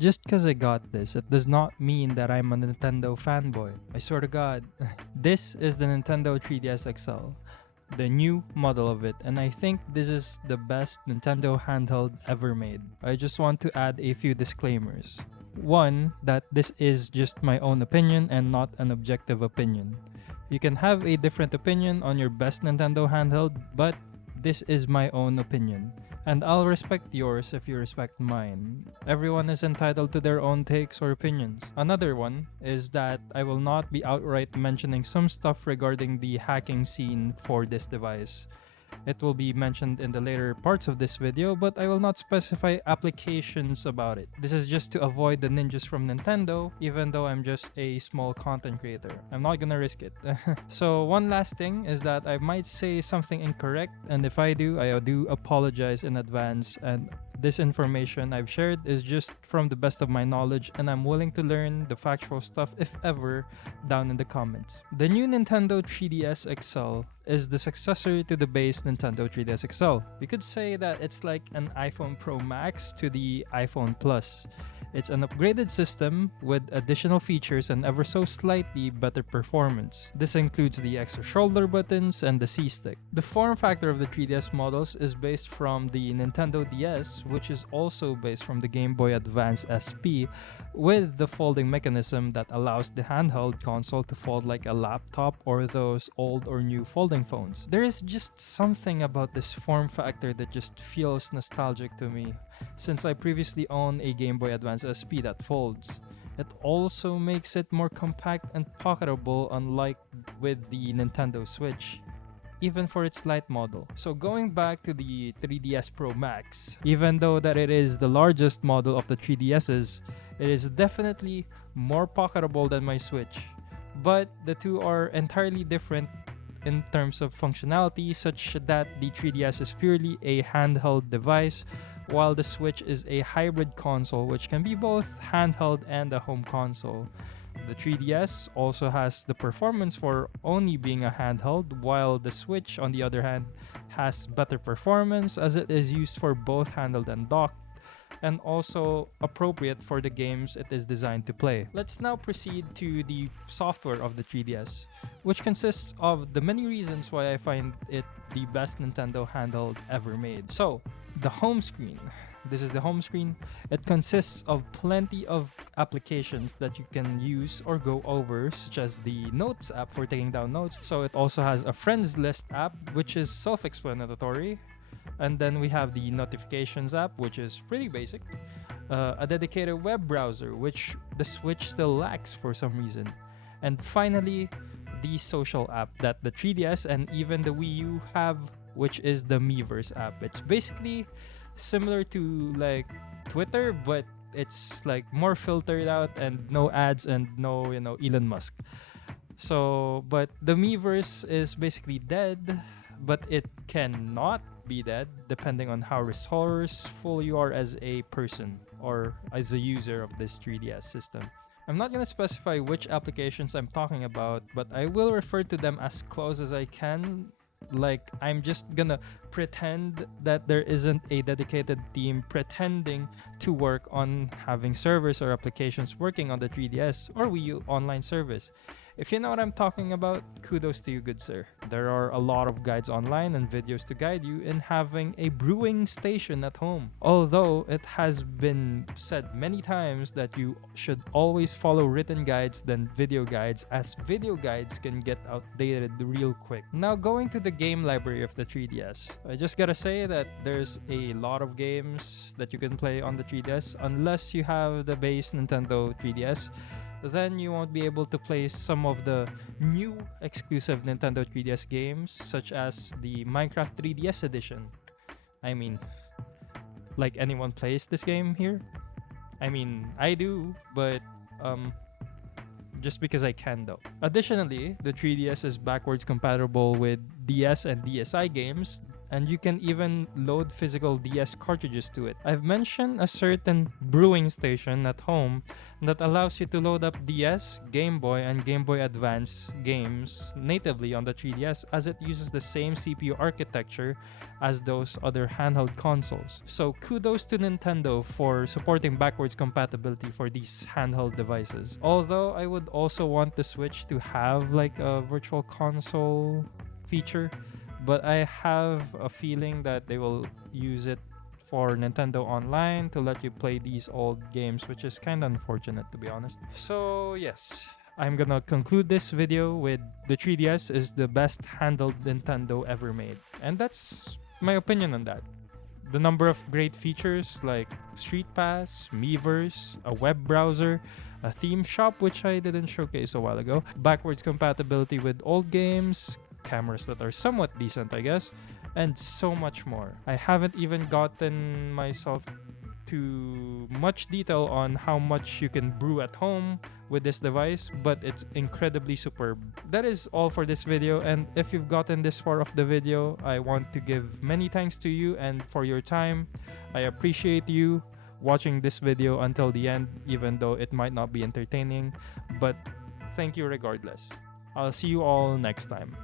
Just because I got this, it does not mean that I'm a Nintendo fanboy. I swear to God. This is the Nintendo 3DS XL, the new model of it, and I think this is the best Nintendo handheld ever made. I just want to add a few disclaimers. One, that this is just my own opinion and not an objective opinion. You can have a different opinion on your best Nintendo handheld, but this is my own opinion. And I'll respect yours if you respect mine. Everyone is entitled to their own takes or opinions. Another one is that I will not be outright mentioning some stuff regarding the hacking scene for this device. It will be mentioned in the later parts of this video, but I will not specify applications about it. This is just to avoid the ninjas from Nintendo, even though I'm just a small content creator. I'm not gonna risk it. So one last thing is that I might say something incorrect, and if I do apologize in advance, and this information I've shared is just from the best of my knowledge, and I'm willing to learn the factual stuff if ever down in the comments. The new Nintendo 3DS XL is the successor to the base Nintendo 3DS XL. We could say that it's like an iPhone Pro Max to the iPhone Plus. It's an upgraded system with additional features and ever so slightly better performance. This includes the extra shoulder buttons and the C-Stick. The form factor of the 3DS models is based from the Nintendo DS, which is also based from the Game Boy Advance SP, with the folding mechanism that allows the handheld console to fold like a laptop or those old or new folding phones. There is just something about this form factor that just feels nostalgic to me, since I previously owned a Game Boy Advance SP that folds. It also makes it more compact and pocketable, unlike with the Nintendo Switch, even for its light model. So going back to the 3DS Pro Max, even though that it is the largest model of the 3DSs, it is definitely more pocketable than my Switch. But the two are entirely different in terms of functionality, such that the 3DS is purely a handheld device, while the Switch is a hybrid console which can be both handheld and a home console. The 3DS also has the performance for only being a handheld, while the Switch, on the other hand, has better performance as it is used for both handheld and docked, and also appropriate for the games it is designed to play. Let's now proceed to the software of the 3DS, which consists of the many reasons why I find it the best Nintendo handheld ever made. So, the home screen. This is the home screen. It consists of plenty of applications that you can use or go over, such as the Notes app for taking down notes. So it also has a friends list app, which is self-explanatory. And then we have the notifications app, which is pretty basic. A dedicated web browser, which the Switch still lacks for some reason. And finally, the social app that the 3DS and even the Wii U have, which is the Miiverse app. It's basically similar to like Twitter, but it's like more filtered out and no ads and no, Elon Musk. So, but the Miiverse is basically dead, but it cannot be dead depending on how resourceful you are as a person or as a user of this 3DS system. I'm not going to specify which applications I'm talking about, but I will refer to them as close as I can. Like, I'm just gonna pretend that there isn't a dedicated team pretending to work on having servers or applications working on the 3DS or Wii U online service. If you know what I'm talking about, kudos to you, good sir. There are a lot of guides online and videos to guide you in having a brewing station at home. Although it has been said many times that you should always follow written guides than video guides, as video guides can get outdated real quick. Now going to the game library of the 3DS, I just gotta say that there's a lot of games that you can play on the 3DS unless you have the base Nintendo 3DS. Then you won't be able to play some of the new exclusive Nintendo 3DS games, such as the Minecraft 3DS edition. I mean, like, anyone plays this game here? I mean, I do, but just because I can though. Additionally, the 3DS is backwards compatible with DS and DSi games, and you can even load physical DS cartridges to it. I've mentioned a certain brewing station at home that allows you to load up DS, Game Boy, and Game Boy Advance games natively on the 3DS, as it uses the same CPU architecture as those other handheld consoles. So kudos to Nintendo for supporting backwards compatibility for these handheld devices. Although I would also want the Switch to have like a virtual console feature, but I have a feeling that they will use it for Nintendo Online to let you play these old games, which is kind of unfortunate, to be honest. So yes, I'm gonna conclude this video with the 3DS is the best handled Nintendo ever made. And that's my opinion on that. The number of great features like Street Pass, Miiverse, a web browser, a theme shop, which I didn't showcase a while ago, backwards compatibility with old games, cameras that are somewhat decent, I guess, and so much more. I haven't even gotten myself to much detail on how much you can brew at home with this device, but it's incredibly superb. That is all for this video, and if you've gotten this far of the video, I want to give many thanks to you and for your time. I appreciate you watching this video until the end, even though it might not be entertaining, but thank you regardless. I'll see you all next time.